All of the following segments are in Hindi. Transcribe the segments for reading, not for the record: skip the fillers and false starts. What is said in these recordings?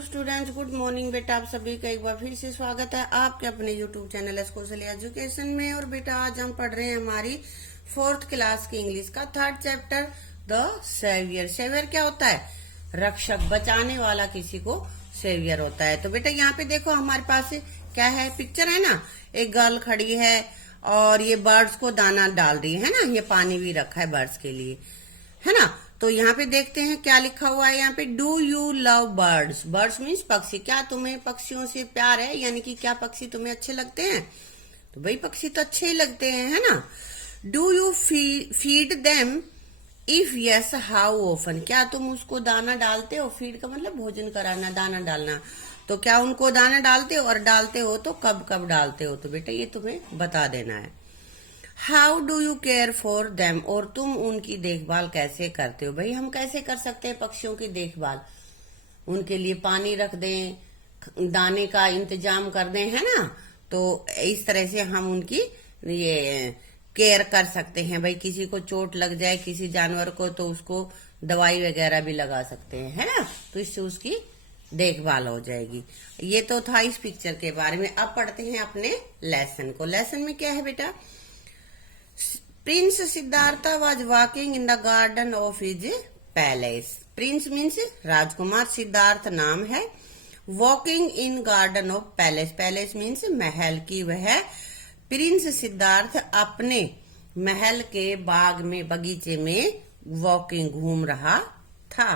हेलो स्टूडेंट्स, गुड मॉर्निंग बेटा। आप सभी का एक बार फिर से स्वागत है आपके अपने यूट्यूब चैनल कौशल एजुकेशन में। और बेटा आज हम पढ़ रहे हैं हमारी 4th क्लास की इंग्लिश का 3rd chapter the saviour. Saviour क्या होता है? रक्षक, बचाने वाला किसी को सेवियर होता है। तो बेटा यहाँ पे देखो हमारे पास क्या है, पिक्चर है ना। एक गर्ल खड़ी है और ये बर्ड्स को दाना डाल रही है ना। ये पानी भी रखा है बर्ड्स के लिए, है ना। तो यहाँ पे देखते हैं क्या लिखा हुआ है। यहाँ पे do you love birds. Birds means पक्षी। क्या तुम्हें पक्षियों से प्यार है, यानी कि क्या पक्षी तुम्हें अच्छे लगते हैं? तो भाई पक्षी तो अच्छे ही लगते हैं, है ना। Do you feed them, if yes how often. क्या तुम उसको दाना डालते हो? फीड का मतलब भोजन कराना, दाना डालना। तो क्या उनको दाना डालते हो, और डालते हो तो कब कब डालते हो? तो बेटा ये तुम्हें बता देना है। How do you care for them, और तुम उनकी देखभाल कैसे करते हो? भाई हम कैसे कर सकते हैं पक्षियों की देखभाल? उनके लिए पानी रख दें, दाने का इंतजाम कर दें, है ना। तो इस तरह से हम उनकी ये केयर कर सकते हैं। भाई किसी को चोट लग जाए किसी जानवर को, तो उसको दवाई वगैरह भी लगा सकते हैं, है ना। तो इससे उसकी देखभाल हो जाएगी। ये तो था इस पिक्चर के बारे में। अब पढ़ते हैं अपने लेसन को। लेसन में क्या है बेटा? Prince Siddhartha was walking in the garden of his palace. Prince means राजकुमार, सिद्धार्थ नाम है। Walking in garden of palace. Palace means महल की। वह प्रिंस सिद्धार्थ अपने महल के बाग में, बगीचे में वॉकिंग, घूम रहा था।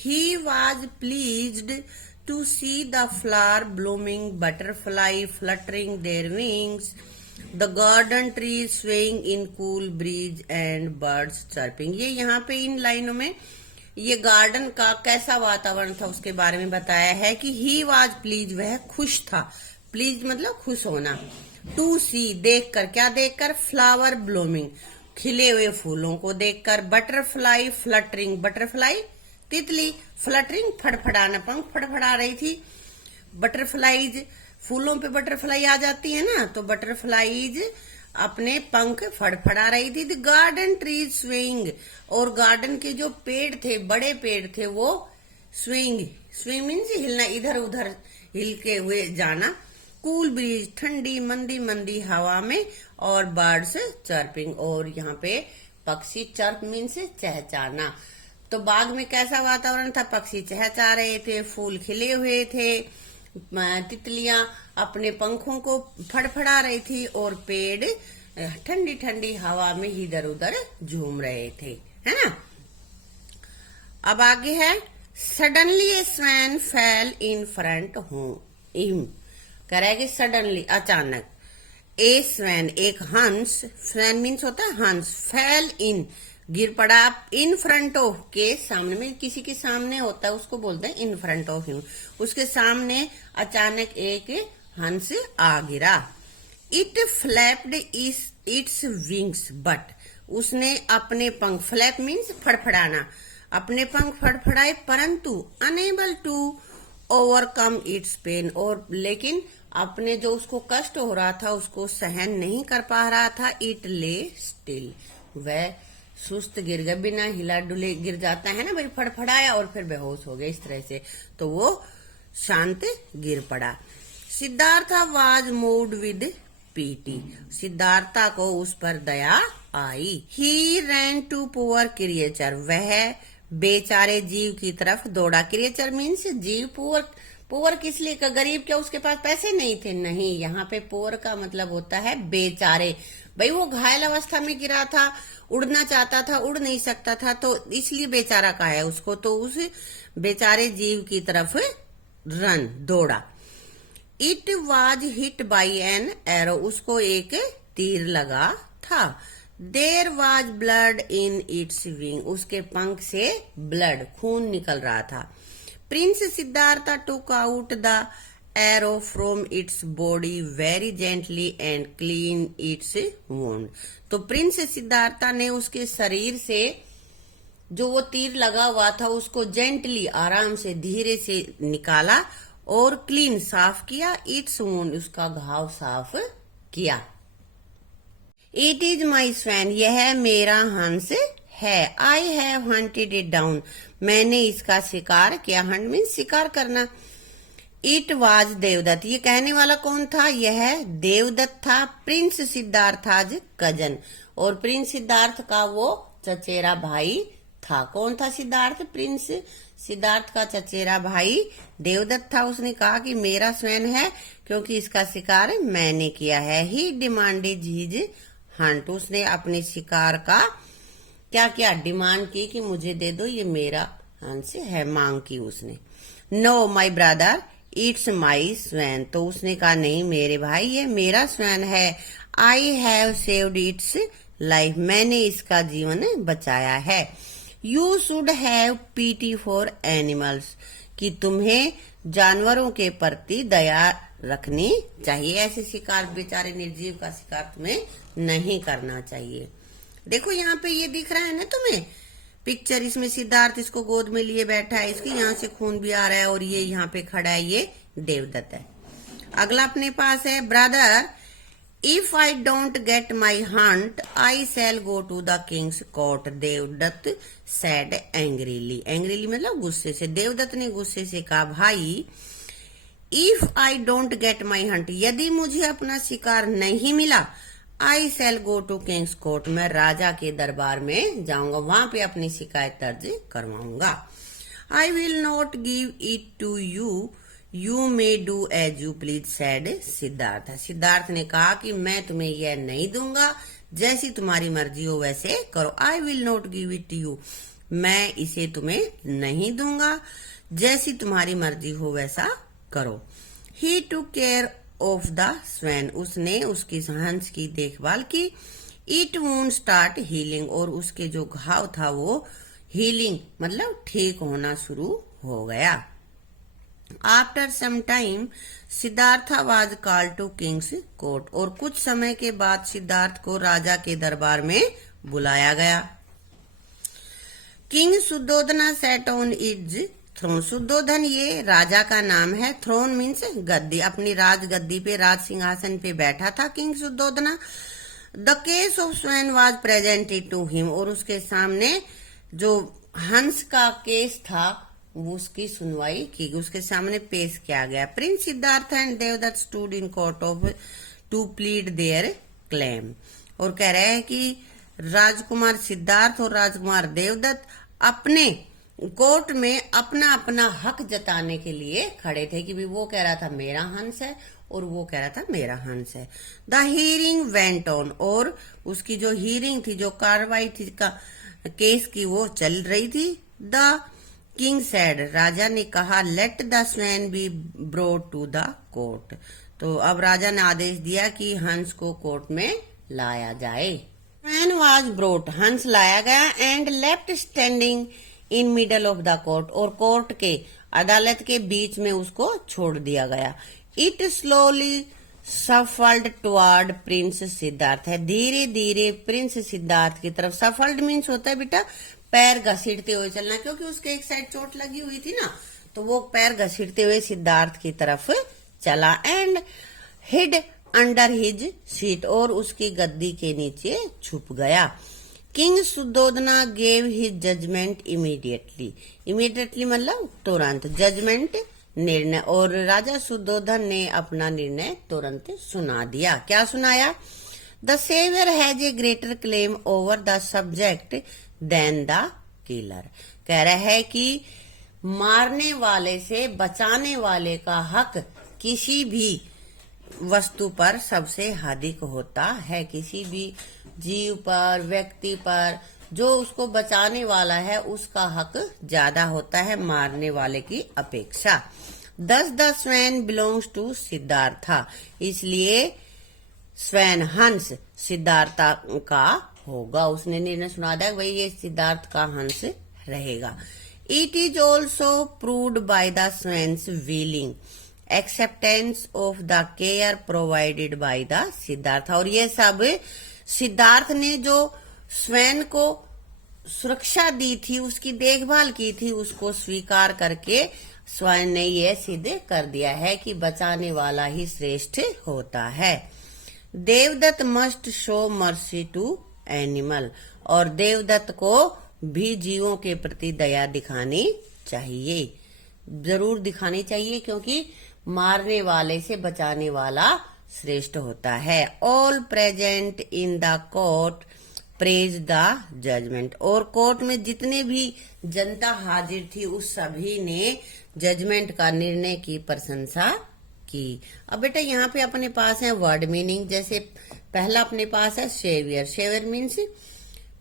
He was pleased to see the flower blooming, butterfly fluttering their wings, the garden trees swaying in cool breeze and birds chirping. ये यहाँ पे इन लाइनों में ये गार्डन का कैसा वातावरण था उसके बारे में बताया है कि ही वाज प्लीज, वह खुश था। प्लीज मतलब खुश होना। टू सी, देखकर। क्या देखकर? फ्लावर ब्लूमिंग, खिले हुए फूलों को देखकर। बटरफ्लाई फ्लटरिंग, बटरफ्लाई तितली, फ्लटरिंग फड़फड़ाना, पंख फड़फड़ा रही थी। बटरफ्लाईज, फूलों पे बटरफ्लाई आ जाती है ना, तो बटरफ्लाईज अपने पंख फड़फड़ा रही थी। द गार्डन ट्रीज स्विंग, और गार्डन के जो पेड़ थे, बड़े पेड़ थे, वो स्विंग, स्विंग मीन्स हिलना, इधर उधर हिलके हुए जाना। कूल ब्रीज, ठंडी मंदी मंदी हवा में। और बर्ड्स चर्पिंग, और यहाँ पे पक्षी, चर्प मीन्स चहचाना। तो बाग में कैसा वातावरण था? पक्षी चहचा रहे थे, फूल खिले हुए थे, तितलियां अपने पंखों को फड़फड़ा रही थी, और पेड़ ठंडी ठंडी हवा में इधर उधर झूम रहे थे, है ना। अब आगे है, suddenly A swan fail in front him. करेगी सडनली, अचानक। ए स्वैन, एक हंस, स्वैन मीन्स होता है हंस, फेल इन, गिर पड़ा, इन फ्रंट ऑफ, के सामने में, किसी के सामने होता है उसको बोलते हैं इन फ्रंट ऑफ हिम। उसके सामने अचानक एक हंस आ गिरा। It flapped its wings but, उसने अपने पंख, फ्लैप मीन्स फड़फड़ाना, अपने पंख फड़फड़ाए, परंतु unable to overcome its pain, और लेकिन अपने जो उसको कष्ट हो रहा था उसको सहन नहीं कर पा रहा था। इट ले स्टिल, वह सुस्त गिर गया, बिना हिला डुले गिर जाता है ना भाई, फड़फड़ाया और फिर बेहोश हो गया, इस तरह से, तो वो शांत गिर पड़ा। Siddhartha was moved with PT, Siddhartha को उस पर दया आई। ही रैन टू पुअर क्रिएचर, वह बेचारे जीव की तरफ दौड़ा। क्रिएचर मीन्स जीव। पुअर, पुअर किस लिए का? गरीब। क्या उसके पास पैसे नहीं थे? नहीं, यहाँ पे पुअर का मतलब होता है बेचारे। भाई वो घायल अवस्था में गिरा था, उड़ना चाहता था, उड़ नहीं सकता था, तो इसलिए बेचारा कहा है उसको। तो उस बेचारे जीव की तरफ रन, दौड़ा। It was hit by an arrow, उसको एक तीर लगा था। There was blood in its wing, उसके पंख से ब्लड, खून निकल रहा था। Prince Siddhartha took out the arrow from its body very gently and clean it's wound. तो प्रिंस सिद्धार्था ने उसके शरीर से जो वो तीर लगा हुआ था उसको जेंटली, आराम से, धीरे से निकाला, और क्लीन, साफ किया, इट्स वुंड, उसका घाव साफ किया। इट इज माई स्वैन, यह मेरा हंस है। I have hunted it down, मैंने इसका शिकार किया। हंट मीन्स शिकार करना। इट वाज देवदत्त, ये कहने वाला कौन था? यह देवदत्त था। प्रिंस सिद्धार्थाज कजन, और प्रिंस सिद्धार्थ का वो चचेरा भाई था। कौन था सिद्धार्थ? प्रिंस सिद्धार्थ का चचेरा भाई देवदत्त था। उसने कहा कि मेरा स्वैन है क्योंकि इसका शिकार मैंने किया है। ही डिमांडेड हिज हंट, उसने अपने शिकार का क्या किया? डिमांड की कि मुझे दे दो, ये मेरा हंस है, मांग की उसने। Know my brother it's my swan, तो उसने कहा नहीं मेरे भाई ये मेरा स्वैन है। I have saved it's life, मैंने इसका जीवन बचाया है। You should have PT for animals, कि तुम्हें जानवरों के प्रति दया रखनी चाहिए। ऐसे शिकार, बेचारे निर्जीव का शिकार तुम्हें नहीं करना चाहिए। देखो यहाँ पे ये दिख रहा है ना तुम्हें पिक्चर, इसमें सिद्धार्थ इसको गोद में लिए बैठा है, इसके यहाँ से खून भी आ रहा है और ये यहाँ पे खड़ा है, ये देवदत्त है। अगला अपने पास है brother if I don't get my hunt I shall go to the king's court, Devadatta said angrily. Angrily मतलब गुस्से से। देवदत्त ने गुस्से से कहा भाई if I don't get my hunt, यदि मुझे अपना शिकार नहीं मिला, I shall go to king's court, मैं राजा के दरबार में जाऊंगा, वहां पे अपनी शिकायत दर्ज करवाऊंगा। I will not give it to you, you may do as you please said Siddharth. Siddharth ने कहा कि मैं तुम्हें यह नहीं दूंगा, जैसी तुम्हारी मर्जी हो वैसे करो। I will not give it to you, मैं इसे तुम्हें नहीं दूंगा, जैसी तुम्हारी मर्जी हो वैसा करो। He took care of the swan, उसने उसकी हंस की देखभाल की। इट वोंट स्टार्ट हीलिंग, और उसके जो घाव था वो हीलिंग मतलब ठीक होना शुरू हो गया। After some time Siddhartha was called to king's court, और कुछ समय के बाद सिद्धार्थ को राजा के दरबार में बुलाया गया। King Suddhodana sat on his throne, Suddhodhan ये राजा का नाम है। थ्रोन मीन्स गद्दी, अपनी राज गद्दी पे, राज सिंहासन पे बैठा था king Suddhodana. The case of swan was presented to him, और उसके सामने जो हंस का केस था वो उसकी सुनवाई की, उसके सामने पेश किया गया। Prince Siddharth and Devadatta stood in court off to plead their claim, और कह रहे हैं कि राजकुमार सिद्धार्थ और राजकुमार देवदत्त अपने कोर्ट में अपना अपना हक जताने के लिए खड़े थे कि भी वो कह रहा था मेरा हंस है और वो कह रहा था मेरा हंस है। द हियरिंग वेंट ऑन, और उसकी जो हियरिंग थी, जो कार्रवाई थी का केस की, वो चल रही थी। द किंग सैड, राजा ने कहा let the swan be brought to the court, तो अब राजा ने आदेश दिया कि हंस को कोर्ट में लाया जाए। स्वैन वाज ब्रोड, हंस लाया गया, and left standing in middle of the court, और कोर्ट के अदालत के बीच में उसको छोड़ दिया गया। It slowly shuffled toward Prince Siddharth, है धीरे धीरे प्रिंस सिद्धार्थ की तरफ। सफल्ड मीन्स होता है बेटा पैर घसीटते हुए चलना, क्योंकि उसके एक साइड चोट लगी हुई थी ना, तो वो पैर घसीटते हुए सिद्धार्थ की तरफ चला। And hid under his seat, और उसकी गद्दी के नीचे छुप गया। King Suddhodana gave his judgement immediately, immediately मतलब तुरंत, जजमेंट निर्णय, और राजा सुद्धोधन ने अपना निर्णय तुरंत सुना दिया। क्या सुनाया? The saviour has a greater claim over the subject than the killer, कह रहा है कि मारने वाले से बचाने वाले का हक किसी भी वस्तु पर सबसे अधिक होता है। किसी भी जीव पर, व्यक्ति पर, जो उसको बचाने वाला है उसका हक ज्यादा होता है मारने वाले की अपेक्षा। Thus the swan belongs to Siddhartha, इसलिए स्वैन हंस सिद्धार्था का होगा। उसने निर्णय सुना दिया भाई ये सिद्धार्थ का हंस रहेगा। It is also proved by the swan's willing acceptance of the care provided by the Siddhartha, और ये सब सिद्धार्थ ने जो स्वैन को सुरक्षा दी थी, उसकी देखभाल की थी, उसको स्वीकार करके स्वैन ने यह सिद्ध कर दिया है कि बचाने वाला ही श्रेष्ठ होता है। Devdatt must show mercy to animal, और देवदत्त को भी जीवों के प्रति दया दिखानी चाहिए, जरूर दिखानी चाहिए, क्योंकि मारने वाले से बचाने वाला श्रेष्ठ होता है। All present in the court praise the judgment, और कोर्ट में जितने भी जनता हाजिर थी उस सभी ने जजमेंट का, निर्णय की प्रशंसा की। अब बेटा यहाँ पे अपने पास है वर्ड मीनिंग। जैसे पहला अपने पास है सेवियर, सेवियर मीन्स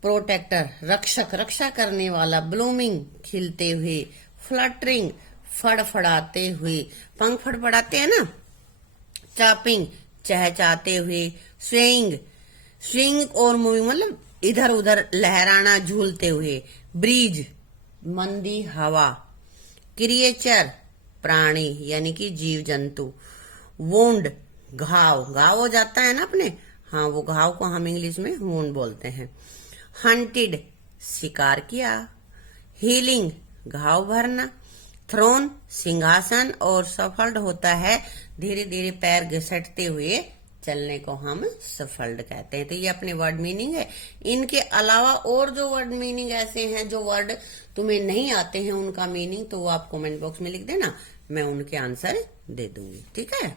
प्रोटेक्टर, रक्षक, रक्षा करने वाला। ब्लूमिंग, खिलते हुए। फ्लटरिंग, फड़फड़ाते हुए, पंख फड़फड़ाते हैं ना। चॉपिंग, चहचहाते हुए। स्वेइंग, स्विंग और मूविंग मतलब इधर उधर लहराना, झूलते हुए। ब्रीज, मंदी हवा। क्रिएचर, प्राणी यानी कि जीव जंतु। वोंड, घाव, घाव हो जाता है ना अपने, हाँ वो घाव को हम इंग्लिश में वोंड बोलते हैं। हंटेड, शिकार किया। हीलिंग, घाव भरना। थ्रोन, सिंहासन, और सफल्ड होता है धीरे धीरे पैर घिसटते हुए चलने को हम सफल्ड कहते हैं। तो ये अपने वर्ड मीनिंग है। इनके अलावा और जो वर्ड मीनिंग ऐसे हैं, जो वर्ड तुम्हें नहीं आते हैं उनका मीनिंग, तो वो आप कमेंट बॉक्स में लिख देना, मैं उनके आंसर दे दूंगी, ठीक है।